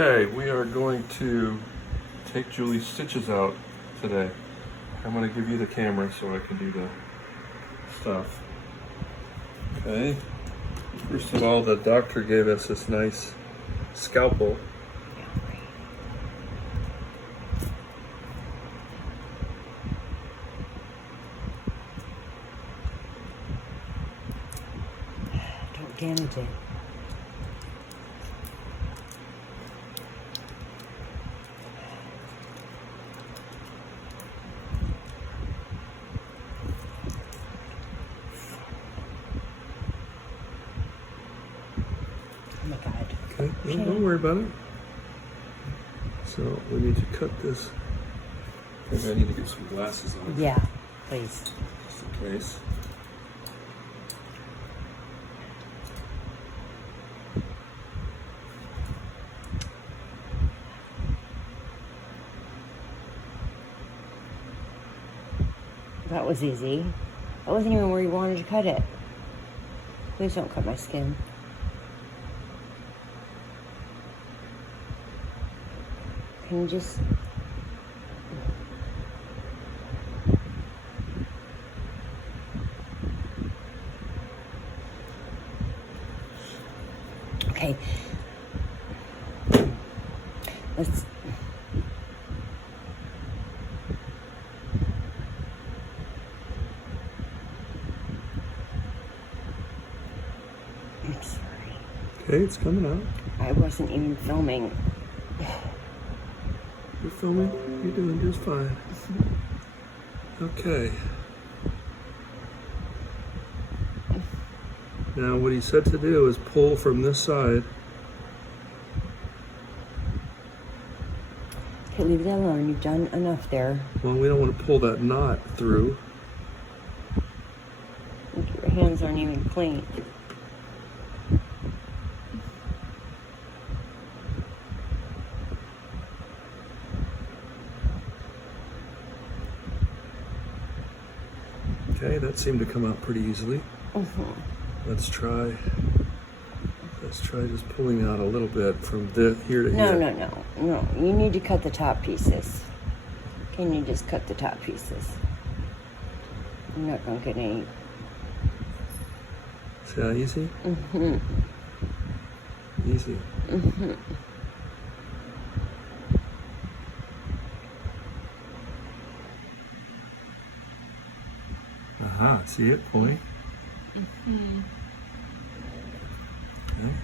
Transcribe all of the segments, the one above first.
Okay, we are going to take Julie's stitches out today. I'm going to give you the camera so I can do the stuff. Okay, first of all, the doctor gave us this nice scalpel. Don't damage it. Oh my God. Okay, no, don't worry about it. So we need to cut this. Maybe I need to get some glasses on. Yeah, please. Just in case. That was easy. That wasn't even where you wanted to cut it. Please don't cut my skin. Can you just... Okay. Let's... I'm sorry. Okay, it's coming out. I wasn't even filming. You're filming? You're doing just fine. Okay. Now what he said to do is pull from this side. Okay, leave that alone. You've done enough there. Well, we don't want to pull that knot through. Your hands aren't even clean. Okay, that seemed to come out pretty easily. Let's try just pulling out a little bit from here to here. No. You need to cut the top pieces. Can you just cut the top pieces? I'm not gonna get any. See how easy? Easy. Aha, see it pulling? Okay.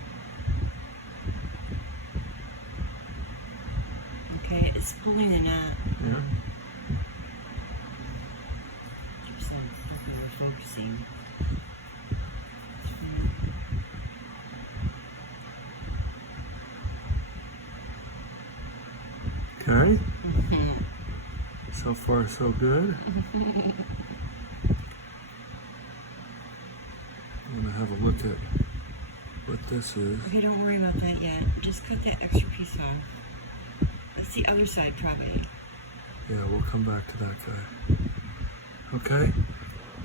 Okay, it's pulling the knot. Yeah. Just we're focusing. Okay. So far, so good. I'm gonna have a look at what this is. Okay, don't worry about that yet. Just cut that extra piece off. That's the other side, probably. Yeah, we'll come back to that guy. Okay.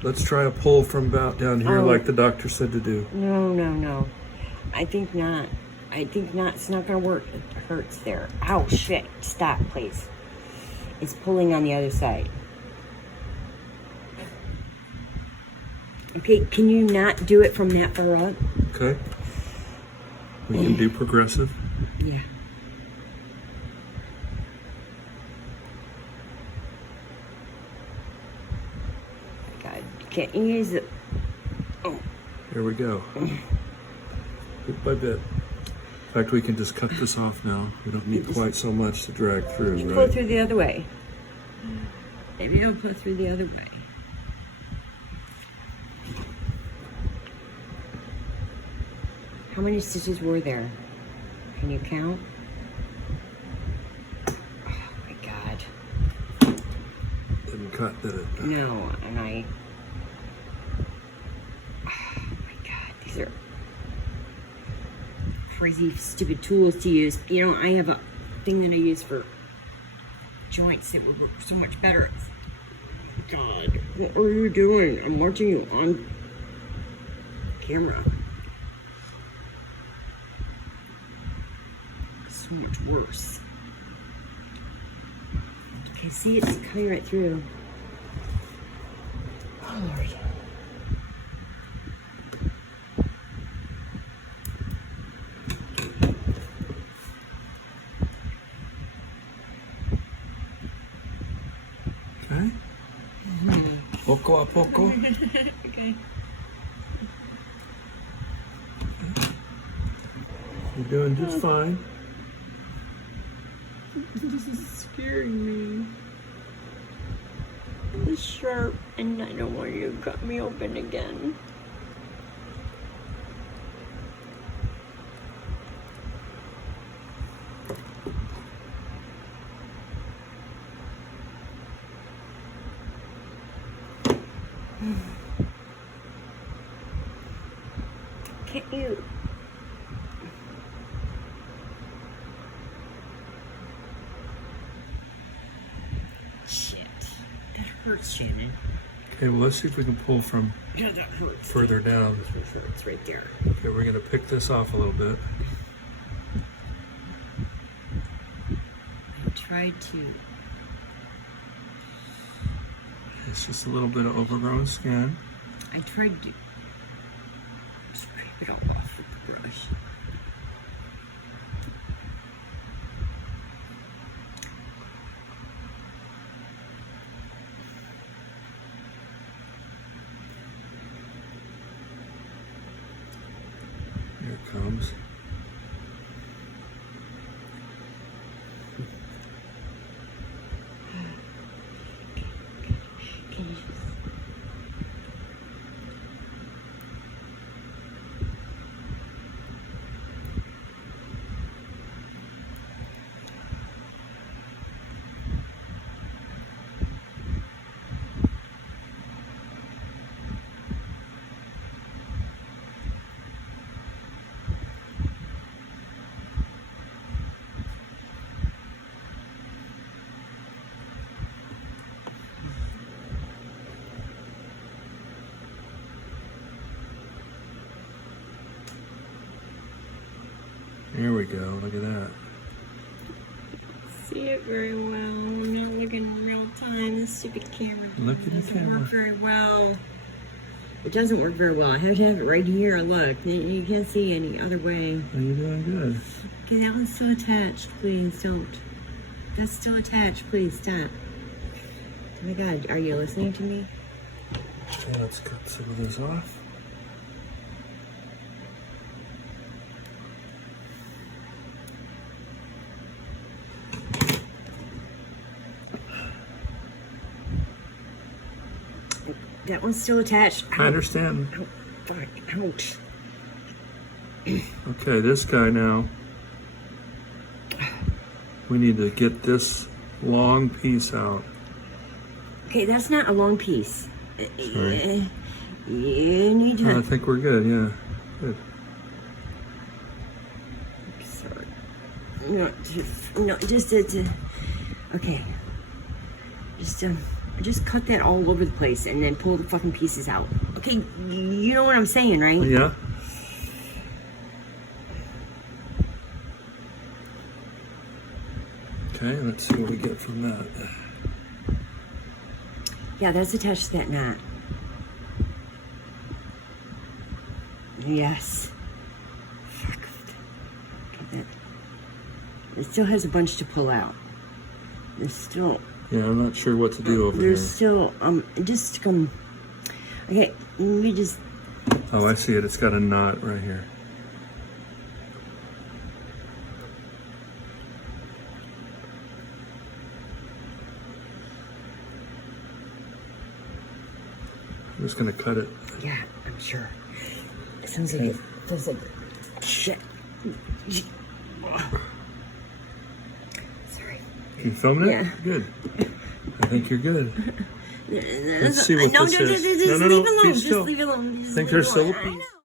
Let's try a pull from about down here like the doctor said to do. No. I think not. It's not gonna work. It hurts there. Ow, shit. Stop, please. It's pulling on the other side. Okay, can you not do it from that far up? Okay. We can do progressive. Yeah. God, can't you use it? Oh. Here we go. Bit by bit. In fact, we can just cut this off now. We don't need quite so much to drag through, Pull right? through the other way. Maybe it'll pull through the other way. How many stitches were there? Can you count? Oh my God. Didn't cut, did it? No, and I... Oh my God, these are crazy, stupid tools to use. You know, I have a thing that I use for joints that would work so much better. God, what are you doing? I'm watching you on camera. so much worse. Okay, see, it's coming right through. Oh, Lord. Okay. Poco a poco. Okay. You're doing just fine. This is scaring me. It's sharp, and I don't want you to cut me open again. Can't you? Shit. That hurts, Shannon. Okay, well, let's see if we can pull from Yeah, that hurts. further down. It hurts right there. Okay, we're going to pick this off a little bit. I tried to. It's just a little bit of overgrown skin. I tried to scrape it all off with the brush. Here it comes. Can you just... Here we go. Look at that. see it very well. I'm not looking in real time. This stupid camera Look at the doesn't camera. work very well. It doesn't work very well. I have to have it right here. Look, you can't see any other way. Well, you're doing good. Okay, that one's still attached. Please don't. That's still attached. Please stop. Oh my God, are you listening to me? Okay, let's cut some of this off. That one's still attached. I understand. Ow. Fuck. Ouch. Okay, this guy now. We need to get this long piece out. Okay, that's not a long piece. Sorry. You need to... I think we're good, yeah. Good. Sorry. No, just okay. Just cut that all over the place and then pull the fucking pieces out. Okay, you know what I'm saying, right? Yeah. Okay, let's see what we get from that. Yeah, that's attached to that knot. Yes. Fuck. Okay, it still has a bunch to pull out. There's still... Yeah, I'm not sure what to do over There's here. still, just okay, let me just... Oh, I see it. It's got a knot right here. I'm just gonna cut it. Yeah, I'm sure. It sounds like it feels like shit. Sorry. You filming it? Yeah. Good. I think you're good. Let's see what No, this just is. leave it alone. Be Just still. leave it alone. Just Think leave it there's still alone. a I piece? know.